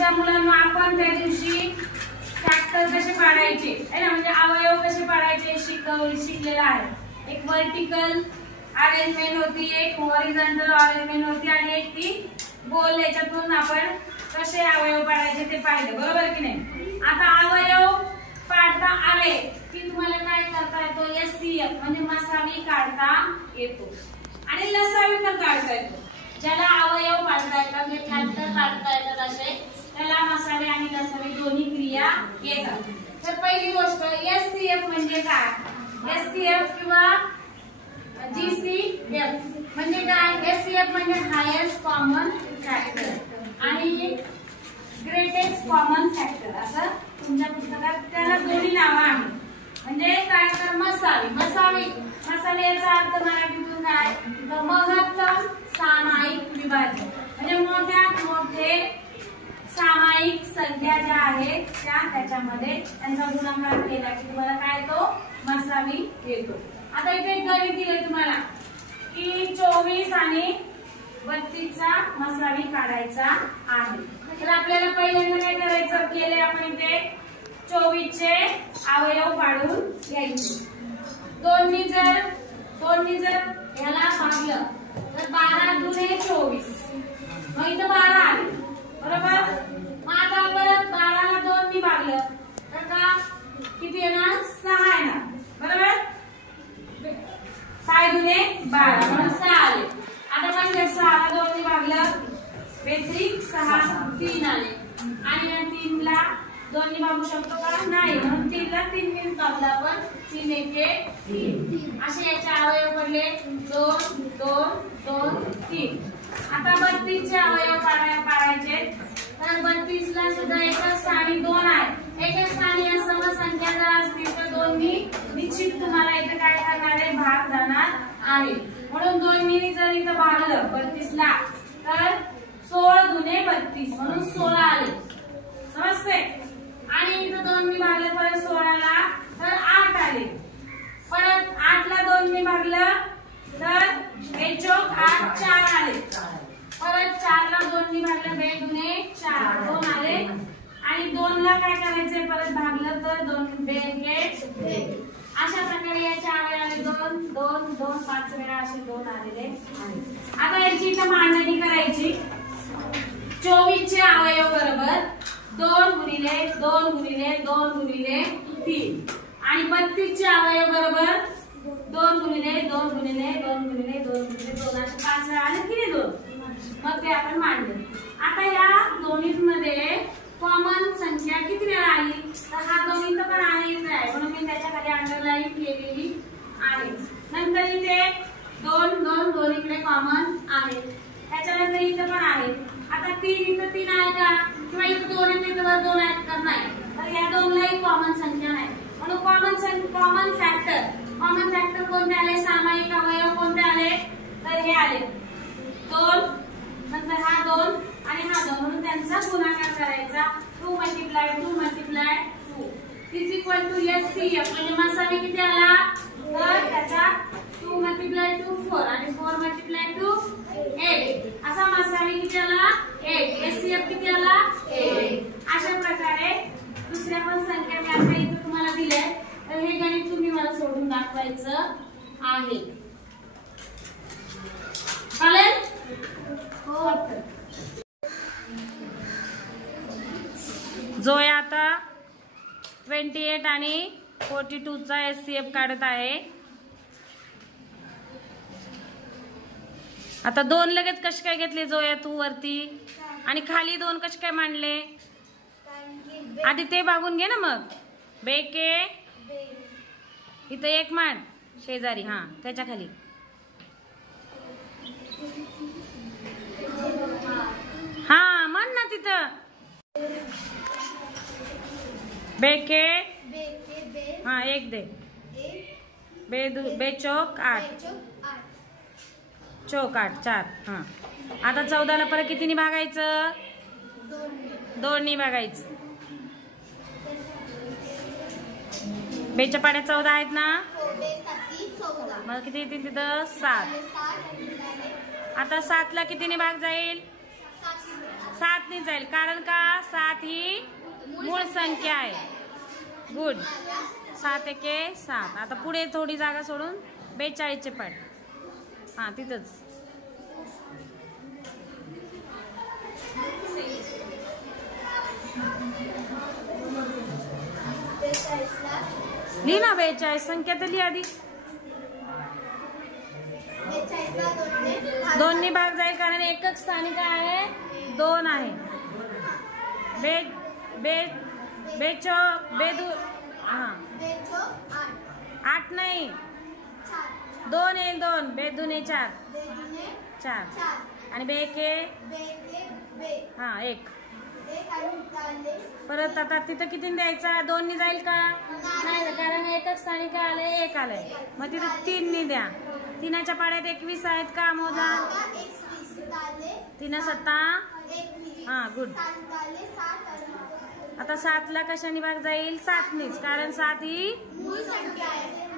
दुसऱ्या मुलांना आपण त्या दिवशी फॅक्टर कसे पाडायचे आहे ना, म्हणजे अवयव कसे पाडायचे शिकलेला आहे। एक वर्टिकल अरेंजमेंट होती, एक हॉरिझॉन्टल अरेंजमेंट होती आणि एक ती गोल, याच्यातून आपण कसे अवयव पाडायचे ते पाहिलं, बरोबर की नाही। आता अवयव पाडता आले की तुम्हाला काय करता येतो, एससीएफ म्हणजे मसावी काढता येतो आणि लसावी पण काढता येतो। ज्याला अवयव पाडता येतात म्हणजे फॅक्टर काढता येतात असे त्याला मसावी आणि लसावी दोन्ही क्रिया येतात। तर पहिली गोष्ट एससीएफ म्हणजे काय, एससीएफ किंवा जीसीएफ म्हणजे काय, एससीएफ म्हणजे हायेस्ट कॉमन फॅक्टर आणि ग्रेटेस्ट कॉमन फॅक्टर, असं तुमच्या पुस्तकात त्याला दोन्ही नावं आहेत। म्हणजे काय तर मसावी याचा अर्थ मराठीतून काय, तर महत्तम सामायिक विभाज्य, म्हणजे मोठ्यात मोठे सामायिक संख्या ज्या आहेत त्या त्याच्यामध्ये त्यांचा गुणाकार केला की तुम्हाला काय तो मसावी येतो। आता इथे एक गणित दिले तुम्हाला की 24 आणि 32 चा मसावी काढायचा आहे। तर आपल्याला पहिल्यांदा काय करायचं, केले आपण इथे 24 चे अवयव पाडून घ्यायचे। दोन्ही जर ह्याला भागलं तर 12 दुने 24, मग इथं 12 आले, बरोबर। मग आता परत 12 ला 2 ने भागलं तर का किती येणार, 6 येणार, बरोबर। 6 दुने 12 म्हणून 6 आले। आता म्हणजे 6 ला 2 ने भागलं, बेत्रिक 6 3 आले आणि 3 ला 2 ने भागू शकतो का, नाही, म्हणून 3 ला 3 ने भागलं आपण, 3 एके 3 असे याचे अवयव पडले 2 2 2 3। आता 32 चे अवयव पाडायचे, तर 32 ला सुद्धा एकच स्थानी 2 आहे। एकच स्थानी या समसंख्या जर असतील तर 2 नी निश्चित तुम्हाला इथे काय करणार आहे, भाग जाणार आहे। म्हणून 2 नी जर इथं भागलं 32 ला तर 16 दुने 32 म्हणून 16 आले, समजते। आणि इथं 2 नी भागलं परत 16 ला तर 8 आले, परत 8 ला 2 नी भागलं तर 1 चौक 8 4 आले, परत 4 ला 2 नी भागलं 2 दुने 4 2 आले आणि 2 ला काय करायचे, परत भागलं तर 2 2 एके। अशा प्रकारे याच्या अवयव 2 2 2 5 वेळा असे 2 आलेले आहेत। आता याची इथं मांडणी करायची, 24 चे अवयव बरोबर 2 गुणिले 2 गुणिले 2 गुणिले 3 आणि 32 चे अवयव बरोबर 2 गुणिले 2 गुणिले 2 गुणिले 2 गुणिले 2 असे 5 वेळा आले की नाही 2, मग ते आपण मांडले। आता या दोन्हीमध्ये कॉमन संख्या किती वेळा आली, तर हा दोन्ही तर पण आहे म्हणून मी त्याच्या खाली अंडरलाईन केलेली आहे। नंतर इथे 2 2 2 इकडे कॉमन आहे, त्याच्यानंतर इथे पण आहे। आता 3 इथे 3 आहे का, किंवा इथे 2 आणि इथे 2 आहेत का, नाही, तर या दोनलाही कॉमन संख्या नाही, म्हणून कॉमन फॅक्टर कोणते आले, सामायिक अवयव कोणते आले, तर हे आले 2, नंतर हा 2 आणि हा 2, म्हणून त्यांचा गुणाकार करायचा, 2 multiply 2 multiply 2 is equal to SCF म्हणजे मसावी किती आला, तर त्याचा 2 मल्टिप्लाय 2 4 आणि 4 मल्टिप्लाय 2 8 असा मसावी किती आला 8, एससीएफ किती आला 8। अशा प्रकारे दुसऱ्या पण संख्या मी आता इथे तुम्हाला दिल्या, तर हे गणित तुम्ही मला सोडून दाखवायचं आहे, चालेल हो। जोया आता 28 आणि 42 चा एससीएफ काढत आहे। आता 2 लगेच कसे काय घेतले जोया तू वरती, आणि खाली 2 कसे काय मांडले, आधी ते बघून घे ना, मग बेके इथं 1 मांड शेजारी, हा त्याच्या खाली हा म्हण ना तिथं, बेके हा 1 दे, बे चौक 8 चौक 8 4, हा। आता 14 ला परत कितीने भागायचं, 2 ने भागायचं। बेच्या पाड्या 14 आहेत ना, मग किती येतील तिथं 7। आता 7 ला कितीने भाग जाईल, 7 ने जाईल, कारण का 7 ही मूळ संख्या आहे. गुड. 7 एके 7. आता पुढे थोडी जागा सोडून 42 चे पाठ. हा तिथंच. लिही ना 42 संख्या तर लिही आधी. 2 ने भाग जाईल, कारण एकक स्थानिक आहे 2 आहे. बेचो बेदू हा 8 नाही 2 येईल. 2 बेदूने 4 आणि बेके हा 1. परत आता तिथं किती द्यायचा? 2 ने जाईल का? नाही, कारण एकक स्थानिक आले 1 आलंय. मग तिथं 3 ने द्या. 3च्या पाड्यात 21 आहेत का? मोजा. 3 7 हा गुड. आता 7 ला कशाने भाग जाईल? 7 नेच, कारण 7 ही मूळ संख्या आहे.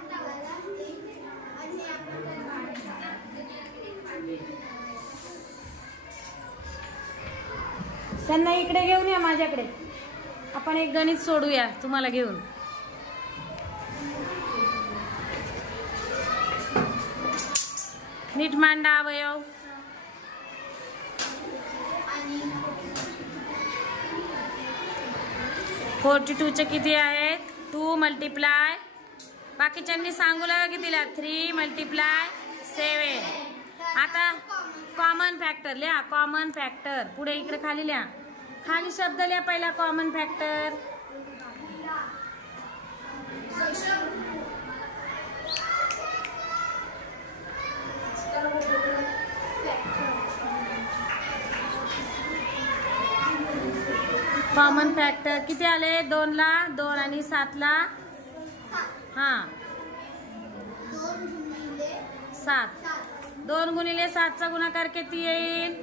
त्यांना इकडे घेऊन या माझ्याकडे. आपण एक गणित सोडूया तुम्हाला घेऊन. नीट मांडा अवयव. 42 किती आहेत? 2 मल्टिप्लाय. बाकीच्यांनी सांगू लागा कितीला? 3 मल्टिप्लाय 7. आता कॉमन फॅक्टर लिहा. कॉमन फॅक्टर पुढे इकडे खाली लिहा. खाली शब्द लिहा पहिला कॉमन फॅक्टर. कॉमन फॅक्टर किती आले? 2 ला 2 आणि 7 ला हा 7. 2 गुणिले 7 चा गुणाकार किती येईल?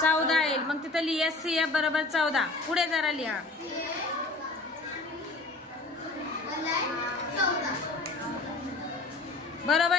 14 येईल. मग तिथं लिहा CF बरोबर 14. पुढे जरा लिहा. बरोबर